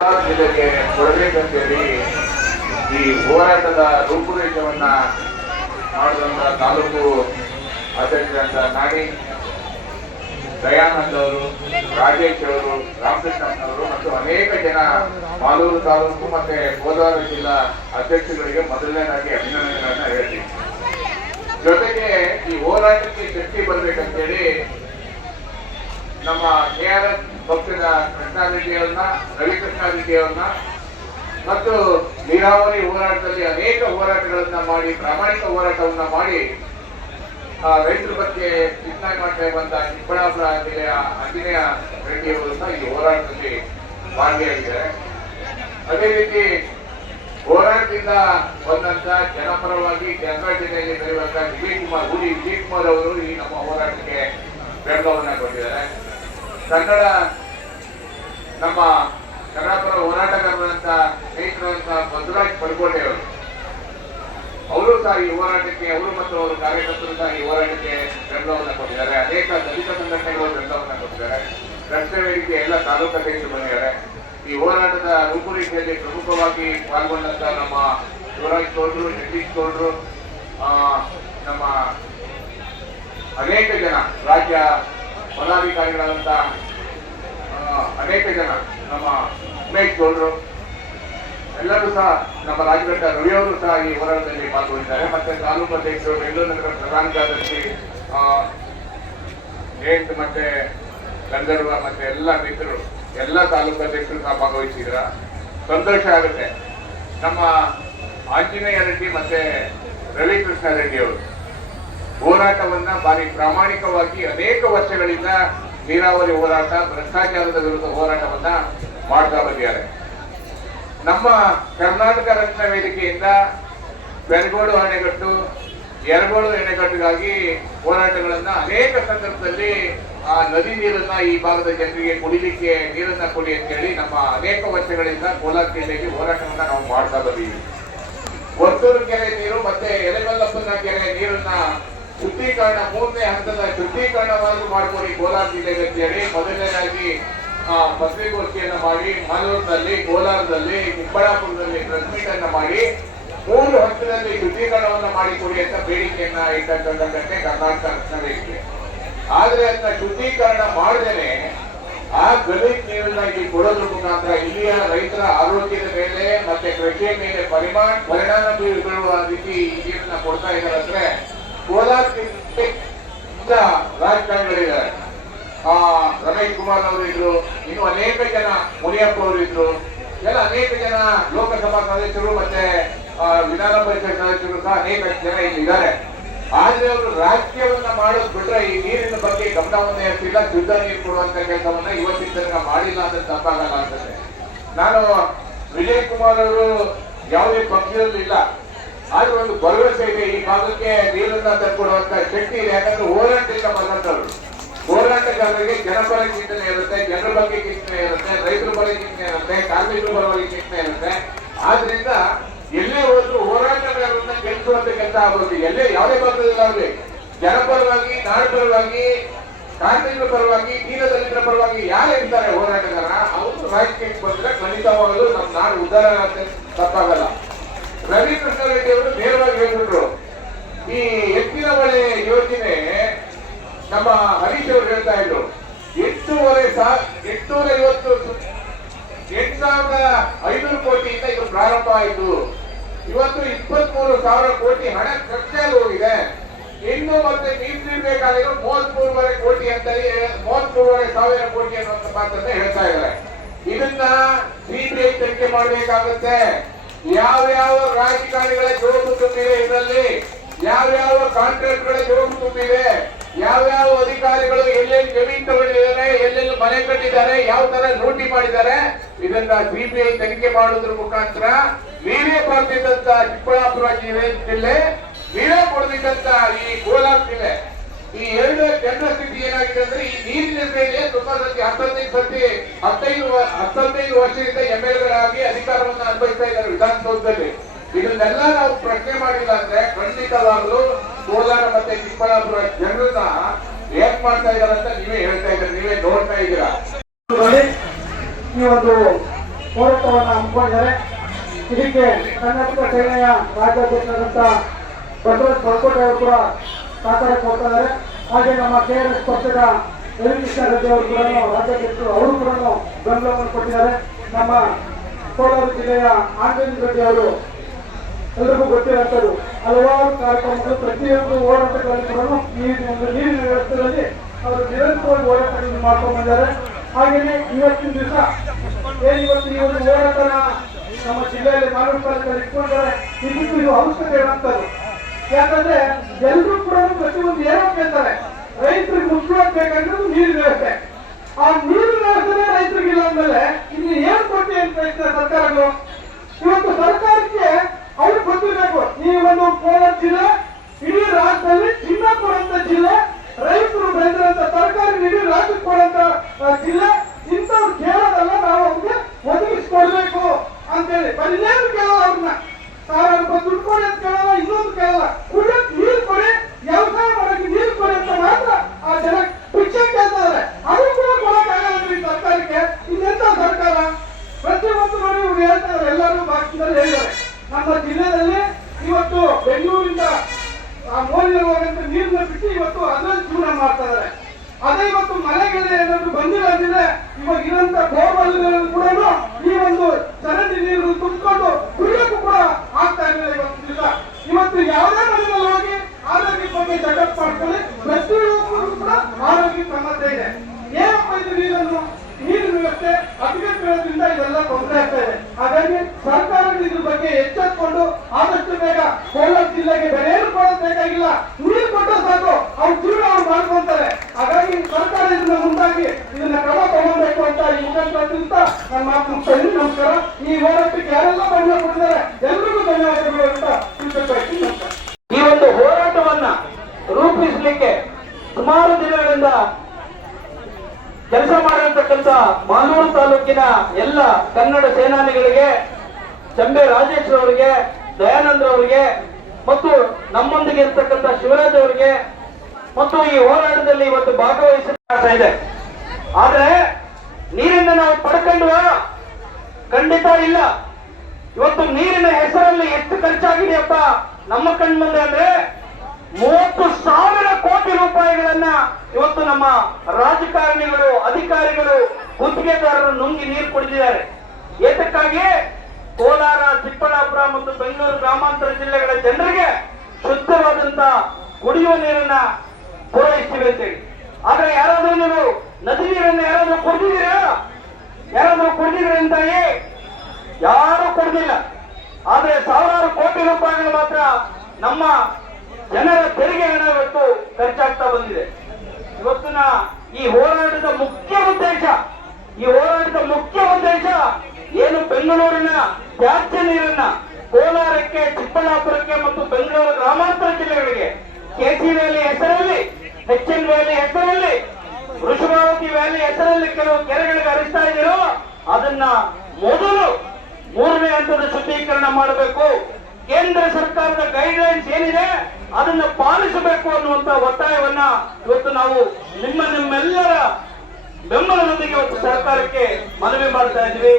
ಜಿಲ್ಲೆಗೆ ಕೊಡಬೇಕಂತೇಳಿ ಈ ಹೋರಾಟದ ರೂಪುರೇಷವನ್ನ ಮಾಡಿದಂತ ತಾಲೂಕು ಅಧ್ಯಕ್ಷರಾದ ನಾಣಿ ದಯಾನಂದ್ ಅವರು, ರಾಜೇಶ್ ಅವರು, ರಾಮಕೃಷ್ಣಪ್ಪನವರು ಮತ್ತು ಅನೇಕ ಜನ ಮಾಲೂರು ತಾಲೂಕು ಮತ್ತೆ ಕೋಲಾರ ಜಿಲ್ಲಾ ಅಧ್ಯಕ್ಷಗಳಿಗೆ ಮೊದಲನೇದಾಗಿ ಅಭಿನಂದನೆಗಳನ್ನ ಹೇಳ್ತೀನಿ. ಜೊತೆಗೆ ಈ ಹೋರಾಟಕ್ಕೆ ಶಕ್ತಿ ಬರ್ಬೇಕಂತೇಳಿ ನಮ್ಮ KRS ಪಕ್ಷದ ಕೃಷ್ಣಾರೆಡ್ಡಿಯವರನ್ನ, ರವಿಕೃಷ್ಣಾರೆಡ್ಡಿಯವರನ್ನ ಮತ್ತು ನೀರಾವರಿ ಹೋರಾಟದಲ್ಲಿ ಅನೇಕ ಹೋರಾಟಗಳನ್ನ ಮಾಡಿ, ಪ್ರಾಮಾಣಿಕ ಹೋರಾಟವನ್ನ ಮಾಡಿ ರೈತರ ಬಗ್ಗೆ ಚಿಂತನೆ ಮಾಡ್ತಾ ಬಂದ ಚಿಕ್ಕಬಳ್ಳಾಪುರ ಜಿಲ್ಲೆಯ ಆಂಜನೇಯ ರೆಡ್ಡಿಯವರನ್ನ ಈ ಹೋರಾಟದಲ್ಲಿ ಭಾಗಿಯಾಗಿದ್ದಾರೆ. ಅದೇ ರೀತಿ ಹೋರಾಟದಿಂದ ಬಂದಂತ ಜನಪರವಾಗಿ ಜನರ ಜಿಲ್ಲೆಯಲ್ಲಿ ಬೆಳೆಯುವಂತ ವಿಜಯ್ ಕುಮಾರ್ ಅವರು ಈ ನಮ್ಮ ಹೋರಾಟಕ್ಕೆ ಬೆಂಬಲವನ್ನ ಕೊಟ್ಟಿದ್ದಾರೆ. ನಮ್ಮ ಕನ್ನಡಪರ ಹೋರಾಟಗಾರರಂತ ಸ್ನೇಹಿತರಂತ ಬಸವರಾಜ್ ಪಡ್ಕೋಟೆ ಅವರು ಸಹ ಈ ಹೋರಾಟಕ್ಕೆ, ಅವರು ಮತ್ತು ಅವರ ಕಾರ್ಯಕರ್ತರು ಸಹ ಈ ಹೋರಾಟಕ್ಕೆ ಬೆಂಬಲವನ್ನ ಕೊಟ್ಟಿದ್ದಾರೆ. ಅನೇಕ ದಲಿತ ಸಂಘಟನೆಗಳು ಬೆಂಬಲವನ್ನ ಕೊಟ್ಟಿದ್ದಾರೆ. ರಕ್ಷಣಾ ವೇದಿಕೆ ಎಲ್ಲ ತಾಲೂಕು ಅಧ್ಯಕ್ಷರು ಬಂದಿದ್ದಾರೆ. ಈ ಹೋರಾಟದ ರೂಪುರೇಷೆಯಲ್ಲಿ ಪ್ರಮುಖವಾಗಿ ಪಾಲ್ಗೊಂಡಂತ ನಮ್ಮ ಶಿವರಾಜ್ ಗೌಡ್ರು, ಜಗದೀಶ್ ಗೌಡ್ರು, ನಮ್ಮ ಅನೇಕ ಜನ ರಾಜ್ಯ ಪದಾಧಿಕಾರಿಗಳಾದಂತ ಅನೇಕ ಜನ, ನಮ್ಮ ಉಮೇಶ್ ಗೌಡ್ರು ಎಲ್ಲರೂ ಸಹ, ನಮ್ಮ ರಾಜಘಟ್ಟ ರವಿಯವರು ಸಹ ಈ ಹೋರಾಟದಲ್ಲಿ ಪಾಲ್ಗೊಂಡಿದ್ದಾರೆ. ಮತ್ತೆ ತಾಲೂಕು ಅಧ್ಯಕ್ಷರು, ಬೆಂಗಳೂರು ನಗರ ಪ್ರಧಾನ ಕಾರ್ಯದರ್ಶಿ ಜಯಂತ್ ಮತ್ತೆ ಗಂಧರ್ವ ಮತ್ತೆ ಎಲ್ಲ ಮಿತ್ರರು, ಎಲ್ಲ ತಾಲೂಕು ಅಧ್ಯಕ್ಷರು ಸಹ ಭಾಗವಹಿಸಿದ್ರ. ಸಂತೋಷ ಆಗುತ್ತೆ. ನಮ್ಮ ಆಂಜನೇಯ ರೆಡ್ಡಿ ಮತ್ತೆ ರವಿಕೃಷ್ಣ ರೆಡ್ಡಿ ಅವರು ಹೋರಾಟವನ್ನ ಭಾರಿ ಪ್ರಾಮಾಣಿಕವಾಗಿ ಅನೇಕ ವರ್ಷಗಳಿಂದ ನೀರಾವರಿ ಹೋರಾಟ, ಭ್ರಷ್ಟಾಚಾರದ ವಿರುದ್ಧ ಹೋರಾಟವನ್ನ ಮಾಡ್ತಾ ಬಂದಿದ್ದಾರೆ. ನಮ್ಮ ಕರ್ನಾಟಕ ರಕ್ಷಣಾ ವೇದಿಕೆಯಿಂದ ಬೆರಗೋಡು ಅಣೆಕಟ್ಟು, ಯರಗೋಡು ಅಣೆಕಟ್ಟಿಗಾಗಿ ಹೋರಾಟಗಳನ್ನ ಅನೇಕ ಸಂದರ್ಭದಲ್ಲಿ ಆ ನದಿ ನೀರನ್ನ ಈ ಭಾಗದ ಜನರಿಗೆ ಕುಡಿಲಿಕ್ಕೆ ನೀರನ್ನ ಕೊಡಿ ಅಂತ ಹೇಳಿ ನಮ್ಮ ಅನೇಕ ವರ್ಷಗಳಿಂದ ಕೋಲಾರ ಜಿಲ್ಲೆಗೆ ಹೋರಾಟವನ್ನ ನಾವು ಮಾಡ್ತಾ ಬಂದಿದ್ದೀವಿ. ವರ್ತೂರು ಕೆರೆ ನೀರು ಮತ್ತೆ ಎಲೆಮಲ್ಲಪ್ಪನ ಕೆರೆ ನೀರನ್ನ ಶುದ್ಧೀಕರಣ, 3ನೇ ಹಂತದ ಶುದ್ಧೀಕರಣವಾಗಿ ಮಾಡಿಕೊಡಿ ಕೋಲಾರ ಜಿಲ್ಲೆಗೆ ಅಂತ ಹೇಳಿ ಮೊದಲನೇದಾಗಿ ಪತ್ರಿಕೋಷ್ಠಿಯನ್ನ ಮಾಡಿ ಮಾಲೂರಿನಲ್ಲಿ, ಕೋಲಾರದಲ್ಲಿ, ಚಿಕ್ಕಬಳ್ಳಾಪುರದಲ್ಲಿ ಪ್ರೆಸ್ ಮೀಟ್ ಅನ್ನ ಮಾಡಿ 3 ಹಂತದಲ್ಲಿ ಶುದ್ಧೀಕರಣವನ್ನ ಮಾಡಿಕೊಡಿ ಅಂತ ಬೇಡಿಕೆಯನ್ನ ಇಟ್ಟಂತಕ್ಕಂತೆ ಕರ್ನಾಟಕ ರಕ್ಷಣಾ ವೇದಿಕೆ. ಆದ್ರೆ ಅದನ್ನ ಶುದ್ಧೀಕರಣ ಮಾಡದೇನೆ ಆ ಗಲೀಜ್ ನೀರನ್ನ ಇಲ್ಲಿ ಕೊಡೋದ್ರ ಮುಖಾಂತರ ಇಲ್ಲಿಯ ರೈತರ ಆರೋಗ್ಯದ ಮೇಲೆ ಮತ್ತೆ ಕೃಷಿಯ ಮೇಲೆ ಪರಿಣಾಮ ಬೀರುವ ರೀತಿ ಈ ನೀರನ್ನ ಕೊಡ್ತಾ ಇದ್ದಾರೆ. ಅಂದ್ರೆ ಕೋಲಾರ ರಾಜಕಾರಣಿಗಳಿದ್ದಾರೆ. ರಮೇಶ್ ಕುಮಾರ್ ಅವರು ಇದ್ರು, ಇನ್ನು ಅನೇಕ ಜನ, ಮುನಿಯಪ್ಪ ಅವರು ಇದ್ರು, ಎಲ್ಲ ಅನೇಕ ಜನ ಲೋಕಸಭಾ ಸದಸ್ಯರು ಮತ್ತೆ ವಿಧಾನ ಪರಿಷತ್ ಸದಸ್ಯರು ಸಹ ಅನೇಕ ಜನ ಇಲ್ಲಿದ್ದಾರೆ. ಆದ್ರೆ ಅವರು ರಾಜಕೀಯವನ್ನ ಮಾಡೋದು ಬಿಟ್ರೆ ಈ ನೀರಿನ ಬಗ್ಗೆ ಗಮನವನ್ನ ಹರಿಸಿಲ್ಲ. ಶುದ್ಧ ನೀರು ಕೊಡುವಂತ ಕೆಲಸವನ್ನ ಇವತ್ತಿನ ತನಕ ಮಾಡಿಲ್ಲ ಅಂತ ತಪ್ಪಾಗಲ್ಲ ಅನ್ಸುತ್ತೆ. ನಾನು ವಿಜಯ್ ಕುಮಾರ್ ಅವರು ಯಾವುದೇ ಪಕ್ಷದಲ್ಲಿ ಇಲ್ಲ, ಆದ್ರೆ ಒಂದು ಭರವಸೆ ಇದೆ, ಈ ಭಾಗಕ್ಕೆ ನೀರನ್ನ ತಂದುಕೊಡುವಂತ ಶಕ್ತಿ ಇದೆ. ಯಾಕಂದ್ರೆ ಹೋರಾಟದಿಂದ ಬಂದಂತವ್ರು, ಹೋರಾಟಗಾರರಿಗೆ ಜನಪರ ಚಿಂತನೆ ಇರುತ್ತೆ, ಜನರ ಬಗ್ಗೆ ಚಿಂತನೆ ಇರುತ್ತೆ, ರೈತರ ಬಗ್ಗೆ ಚಿಂತನೆ ಇರುತ್ತೆ, ಕಾರ್ಮಿಕರ ಪರವಾಗಿ ಚಿಂತನೆ ಇರುತ್ತೆ. ಆದ್ರಿಂದ ಎಲ್ಲೇ ಹೋದ್ರು ಹೋರಾಟಗಾರರನ್ನ ಗೆಲ್ಲಿಸುವಂತ ಕೆಲಸ ಆಗುತ್ತೆ. ಎಲ್ಲೇ ಯಾವುದೇ ಭಾಗದಲ್ಲಿ ಜನಪರವಾಗಿ, ನಾಡಪರವಾಗಿ, ಕಾರ್ಮಿಕರ ಪರವಾಗಿ, ದೀನದಲಿತರ ಪರವಾಗಿ ಯಾರು ಇರ್ತಾರೆ ಹೋರಾಟಗಾರ, ಅವರು ರಾಜಕೀಯಕ್ಕೆ ಬಂದ್ರೆ ಖಂಡಿತವಾಗಲು ನಮ್ಮ ನಾಡು ಉದ್ಧಾರ ತಪ್ಪಾಗಲ್ಲ. ರವಿಕೃಷ್ಣ ರೆಡ್ಡಿ ಅವರು ನೇರವಾಗಿ ಹೇಳ್ಬಿಟ್ರು, ಈ ಎತ್ತಿನ ಹೊಳೆ ಯೋಜನೆ ನಮ್ಮ ಹರೀಶ್ ಅವರು ಹೇಳ್ತಾ ಇದ್ರು 8,500 ಕೋಟಿಯಿಂದ ಇದು ಪ್ರಾರಂಭ ಆಯಿತು. ಇವತ್ತು 23,000 ಕೋಟಿ ಹಣ ಖರ್ಚಾಗಿ ಹೋಗಿದೆ. ಇನ್ನು ಮತ್ತೆ ನೀಡಬೇಕಾಗಿರೋ 33,500 ಕೋಟಿ ಅಂತ 33,500 ಕೋಟಿ ಅನ್ನುವಂತ ಮಾತನ್ನ ಹೇಳ್ತಾ ಇದ್ದಾರೆ. ಇದನ್ನ ಸಿಬಿಐ ತನಿಖೆ ಮಾಡಬೇಕಾಗುತ್ತೆ. ಯಾವ್ಯಾವ ರಾಜಕಾರಣಿಗಳ ಜೋಗು ತುಂಬಿದೆ ಇದರಲ್ಲಿ, ಯಾವ್ಯಾವ ಕಾಂಟ್ರಾಕ್ಟ್ಗಳ ಜೋಗು ತುಂಬಿದೆ, ಯಾವ್ಯಾವ ಅಧಿಕಾರಿಗಳು ಎಲ್ಲೆಲ್ಲಿ ಜಮೀನು ತಗೊಂಡಿದ್ದಾರೆ, ಎಲ್ಲೆಲ್ಲಿ ಮನೆ ಕಟ್ಟಿದ್ದಾರೆ, ಯಾವ ತರ ಲೂಟಿ ಮಾಡಿದ್ದಾರೆ, ಇದನ್ನ ಸಿಬಿಐ ತನಿಖೆ ಮಾಡೋದ್ರ ಮುಖಾಂತರ ನೀವೇ ಬರ್ತಿದ್ದಂತ ಚಿಕ್ಕಬಳ್ಳಾಪುರ ಜಿಲ್ಲೆ, ನೀವೇ ಕೊಡ್ಬೇಕಂತ ಈ ಕೋಲಾರ ಜಿಲ್ಲೆ, ಈ ಎರಡು ಜನರ ಸ್ಥಿತಿ ಏನಾಗಿದೆ ಅಂದ್ರೆ ಈ ನೀರಿನ ಮೇಲೆ ತುಂಬಾ ಸತಿ 15 ವರ್ಷದಿಂದ MLA ಅಧಿಕಾರವನ್ನು ಅನುಭವಿಸ್ತಾ ಇದ್ದಾರೆ ವಿಧಾನಸೌಧದಲ್ಲಿ. ಇದನ್ನೆಲ್ಲ ನಾವು ಪ್ರಶ್ನೆ ಮಾಡಿಲ್ಲ ಅಂದ್ರೆ ಖಂಡಿತವಾಗಲೂ ಕೋಲಾರ ಮತ್ತೆ ಚಿಕ್ಕಬಳ್ಳಾಪುರ ಜನರನ್ನ ಏನ್ ಮಾಡ್ತಾ ಇದಾರೆ ಅಂತ ನೀವೇ ಹೇಳ್ತಾ ಇದ್ದೀರಾ, ನೀವೇ ನೋಡ್ತಾ ಇದ್ದೀರಾ. ಈ ಒಂದು ಹೋರಾಟವನ್ನು ಹಮ್ಮಿಕೊಂಡಿದ್ದಾರೆ. ಇದಕ್ಕೆ ಕರ್ನಾಟಕ ಸೇನೆಯ ರಾಜ್ಯಾಧ್ಯಕ್ಷರಾದಂಥ ಬಸವರಾಜ ಬಳ್ಕೋಟೆ ಅವರು ಕೂಡ ಸಹಕಾರ ಕೊಡ್ತಾ ಇದ್ದಾರೆ. ಹಾಗೆ ನಮ್ಮ KRS ಪಕ್ಷದ ರವಿಕೃಷ್ಣ ರೆಡ್ಡಿ ಅವರು ಕೂಡ ರಾಜ್ಯಾಧ್ಯಕ್ಷರು, ಅವರು ಕೂಡ ಬೆಂಬಲವನ್ನು ಕೊಟ್ಟಿದ್ದಾರೆ. ನಮ್ಮ ಕೋಲಾರ ಜಿಲ್ಲೆಯ ಆಂಜನೇಯ ರೆಡ್ಡಿ ಅವರು ಎಲ್ರಿಗೂ ಗೊತ್ತಿರುವಂಥದ್ದು ಹಲವಾರು ಕಾರ್ಯಕ್ರಮಗಳು, ಪ್ರತಿಯೊಂದು ಹೋರಾಟಗಳಲ್ಲಿ ಕೂಡ ಈ ಒಂದು ನೀರಿನ ವ್ಯವಸ್ಥೆಯಲ್ಲಿ ಅವರು ನಿರಂತರವಾಗಿ ಹೋರಾಟಗಳನ್ನು ಮಾಡ್ಕೊಂಡು ಬಂದಿದ್ದಾರೆ. ಹಾಗೆಯೇ ಇವತ್ತಿನ ದಿವಸ ಇವತ್ತು ಈ ಒಂದು ಹೋರಾಟನ ನಮ್ಮ ಜಿಲ್ಲೆಯಲ್ಲಿ ಮಾನವ ಪಾಲಕರು ಇಟ್ಕೊಂಡಿದ್ದಾರೆ. ಇದು ಅವಶ್ಯಕತೆ ಇರುವಂಥದ್ದು. ಯಾಕಂದ್ರೆ ಎಲ್ಲರೂ ಕೂಡ ಪ್ರತಿಯೊಂದು ಏನೋ ಕೇಳ್ತಾರೆ, ರೈತರಿಗೆ ಮುಖ್ಯವಾಗಿ ಬೇಕಾಗಿರೋದು ನೀರಿನ ವ್ಯವಸ್ಥೆ. ಆ ನೀರಿನ ವ್ಯವಸ್ಥೆ ರೈತರಿಗೆ ಇಲ್ಲ ಅಂದ್ಮೇಲೆ ಇನ್ನು ಏನ್ ಕೊಟ್ಟಿ ಅಂತ ಹೇಳ್ತಾರೆ ಸರ್ಕಾರಗಳು. ಇವತ್ತು ಸರ್ಕಾರಕ್ಕೆ ಅವ್ರಿಗೆ ಗೊತ್ತಿರಬೇಕು, ಈ ಒಂದು ಕೋಲಾರ ಜಿಲ್ಲೆ ಇಡೀ ರಾಜ್ಯದಲ್ಲಿ ಚಿನ್ನ ಕೊಡುವಂತ ಜಿಲ್ಲೆ, ರೈತರು ಬೆಳೆದಿರುವಂತ ತರಕಾರಿ ಇಡೀ ರಾಜ್ಯಕ್ಕೆ ಕೊಡುವಂತ ಜಿಲ್ಲೆ. ಇಂಥವ್ರು ಕೇಳೋದಲ್ಲ, ನಾವು ಅವ್ರಿಗೆ ಒದಗಿಸ್ಕೊಡ್ಬೇಕು ಅಂತೇಳಿ ಬರೀನೇನು ಕೇಳಲ್ಲ. ಅವ್ರನ್ನ ಸಾವಿರಾರು ರೂಪಾಯಿ ದುಡ್ಡು ಕೊಡಿ ಅಂತ ಕೇಳಲ್ಲ, ಇನ್ನೊಂದು ಕೇಳಲ್ಲ, ಕುಡಿಯಕ್ಕೆ ನೀರು ಕೊಡಿ, ವ್ಯವಸಾಯ ಮಾಡಕ್ಕೆ ನೀರು ಕೊಡಿ ಅಂತ ಮಾತ್ರ ಆ ಜನ ಭಿಕ್ಷೆ ಕೇಳ್ತಾರೆ. ಅದು ಕೂಡ ಕೊಡಕ್ಕಾಗಲ್ಲ ಈ ಸರ್ಕಾರಕ್ಕೆ. ಇದೆಂತ ಸರ್ಕಾರ? ಪ್ರತಿಯೊಂದು ನೋಡಿ ಇವ್ರು ಹೇಳ್ತಾರೆ, ಎಲ್ಲರೂ ಭಾಷಣದಲ್ಲಿ ಹೇಳಿದ್ದಾರೆ. ನಮ್ಮ ಜಿಲ್ಲೆಯಲ್ಲಿ ಇವತ್ತು ಬೆಂಗಳೂರಿಂದ ಮೋಲಿಗೆ ಹೋಗಂತ ನೀರನ್ನ ಬಿಟ್ಟು ಇವತ್ತು ಅದರಲ್ಲಿ ಜೀವನ ಮಾಡ್ತಾ ಇದ್ದಾರೆ. ಅದೇ ಇವತ್ತು ಮಳೆಗೆಲ್ಲ ಏನಾದ್ರು ಬಂದಿಲ್ಲ ಅಂದ್ರೆ ಇವಾಗ ಇರೋಂತ ಬೋರ್ವೆಲ್ ಕೂಡ ಈ ಒಂದು ಚರಂಡಿ ನೀರು ತುಂಬಿಕೊಂಡು ಕುಡಿಯೋಕ್ಕೂ ಕೂಡ ಆಗ್ತಾ ಇಲ್ಲ. ಇವತ್ತು ಯಾವುದೇ ಮನೆಯಲ್ಲಿ ಹೋಗಿ ಆರೋಗ್ಯ ಬಗ್ಗೆ ಚೆಕಪ್ ಮಾಡ್ಕೊಳ್ಳಿ, ಪ್ರತಿಯೊಬ್ಬರು ಕೂಡ ಆರೋಗ್ಯ ಸಮಸ್ಯೆ ಇದೆ. ಏನಪ್ಪ ಇದು ನೀರಿನ ವ್ಯವಸ್ಥೆ ಅತಿಕ್ರಮಣದಿಂದ ಇದೆಲ್ಲ ತೊಂದರೆ ಆಗ್ತಾ ಇದೆ. ಹಾಗಾಗಿ ಸರ್ಕಾರ ಇದ್ರ ಬಗ್ಗೆ ಎಚ್ಚೆತ್ಕೊಂಡು ಆದಷ್ಟು ಬೇಗ ಕೋಲಾರ ಜಿಲ್ಲೆಗೆ ಬೇರೆ ಏನು ಕೊಡೋದು ಬೇಕಾಗಿಲ್ಲ, ನೀರು ಕೊಟ್ಟರೆ ಸಾಕು, ಅವ್ರ ಜೀವನ ಅವ್ರು ಮಾಡ್ಕೊಂತಾರೆ. ಹಾಗಾಗಿ ಸರ್ಕಾರ ಇದನ್ನ ಮುಂದಾಗಿ ಇದನ್ನ ಕ್ರಮ ತಗೊಳ್ಬೇಕು ಅಂತ ಈ ಮುಖಾಂತರ ನಾನು ಮಾತು ಮುಗ್ತಾ ಇದ್ದೀನಿ. ನಮಸ್ಕಾರ. ಈ ಹೋರಾಟಕ್ಕೆ ಯಾರೆಲ್ಲ ಬೆಂಬಲ ಕೊಟ್ಟಿದ್ದಾರೆ ಎಲ್ರಿಗೂ ಧನ್ಯವಾದಗಳು ಅಂತ ತಿಳಿಸಬೇಕು. ಈ ಒಂದು ಹೋರಾಟವನ್ನ ರೂಪಿಸಲಿಕ್ಕೆ ಸುಮಾರು ದಿನಗಳಿಂದ ಕೆಲಸ ಮಾಡಿರತಕ್ಕಂತ ಮಾಲೂರು ತಾಲೂಕಿನ ಎಲ್ಲ ಕನ್ನಡ ಸೇನಾನಿಗಳಿಗೆ, ಚಂಬೆ ರಾಜೇಶ್ ಅವರಿಗೆ, ದಯಾನಂದ್ರ ಅವರಿಗೆ ಮತ್ತು ನಮ್ಮೊಂದಿಗೆ ಇರ್ತಕ್ಕಂಥ ಶಿವರಾಜ್ ಅವರಿಗೆ ಮತ್ತು ಈ ಹೋರಾಟದಲ್ಲಿ ಇವತ್ತು ಭಾಗವಹಿಸ ಇದೆ. ಆದ್ರೆ ನೀರಿನ ನಾವು ಪಡ್ಕೊಂಡ್ವ? ಖಂಡಿತ ಇಲ್ಲ. ಇವತ್ತು ನೀರಿನ ಹೆಸರಲ್ಲಿ ಎಷ್ಟು ಖರ್ಚಾಗಿದೆಯಪ್ಪ ನಮ್ಮ ಕಣ್ಮುಂದೆ ಅಂದ್ರೆ 30,000 ಕೋಟಿ ರೂಪಾಯಿಗಳನ್ನ ಇವತ್ತು ನಮ್ಮ ರಾಜಕಾರಣಿಗಳು, ಅಧಿಕಾರಿಗಳು, ಗುತ್ತಿಗೆದಾರರು ನುಂಗಿ ನೀರು ಕುಡಿದಿದ್ದಾರೆ. ಏತಕ್ಕಾಗಿ? ಕೋಲಾರ, ಚಿಕ್ಕಬಳ್ಳಾಪುರ ಮತ್ತು ಬೆಂಗಳೂರು ಗ್ರಾಮಾಂತರ ಜಿಲ್ಲೆಗಳ ಜನರಿಗೆ ಶುದ್ಧವಾದಂತ ಕುಡಿಯುವ ನೀರನ್ನ ಪೂರೈಸ್ತೀವಿ ಅಂತೇಳಿ. ಆದ್ರೆ ಯಾರಾದ್ರೂ ನೀವು ನದಿ ನೀರನ್ನ ಯಾರಾದ್ರೂ ಕುಡಿದಿದ್ದೀರಾ? ಯಾರಾದ್ರೂ ಕುಡಿದಿದ್ರೆ ಅಂತಾಗಿ? ಯಾರು ಕುಡಿದಿಲ್ಲ. ಆದ್ರೆ ಸಾವಿರಾರು ಕೋಟಿ ರೂಪಾಯಿಗಳು ಮಾತ್ರ ನಮ್ಮ ಜನರ ತೆರಿಗೆ ಹಣ ಇವತ್ತು ಖರ್ಚಾಗ್ತಾ ಬಂದಿದೆ. ಇವತ್ತಿನ ಈ ಹೋರಾಟದ ಮುಖ್ಯ ಉದ್ದೇಶ ಏನು ಬೆಂಗಳೂರಿನ ತ್ಯಾಜ್ಯ ನೀರನ್ನ ಕೋಲಾರಕ್ಕೆ, ಚಿಕ್ಕಬಳ್ಳಾಪುರಕ್ಕೆ ಮತ್ತು ಬೆಂಗಳೂರು ಗ್ರಾಮಾಂತರ ಜಿಲ್ಲೆಗಳಿಗೆ ಕೆಸಿ ವ್ಯಾಲಿ ಹೆಸರಲ್ಲಿ, HN ವ್ಯಾಲಿ ಹೆಸರಲ್ಲಿ, ವೃಷಭಾವತಿ ವ್ಯಾಲಿ ಹೆಸರಲ್ಲಿ ಕೆಲವು ಕೆರೆಗಳಿಗೆ ಹರಿಸ್ತಾ ಇದ್ದೀರೋ ಅದನ್ನ ಮೊದಲು 3ನೇ ಹಂತದ ಶುದ್ಧೀಕರಣ ಮಾಡಬೇಕು. ಕೇಂದ್ರ ಸರ್ಕಾರದ ಗೈಡ್ಲೈನ್ಸ್ ಏನಿದೆ ಅದನ್ನ ಪಾಲಿಸಬೇಕು ಅನ್ನುವಂತ ಒತ್ತಾಯವನ್ನ ಇವತ್ತು ನಾವು ನಿಮ್ಮೆಲ್ಲರ ಬೆಂಬಲದೊಂದಿಗೆ ಇವತ್ತು ಸರ್ಕಾರಕ್ಕೆ ಮನವಿ ಮಾಡ್ತಾ ಇದ್ವಿ.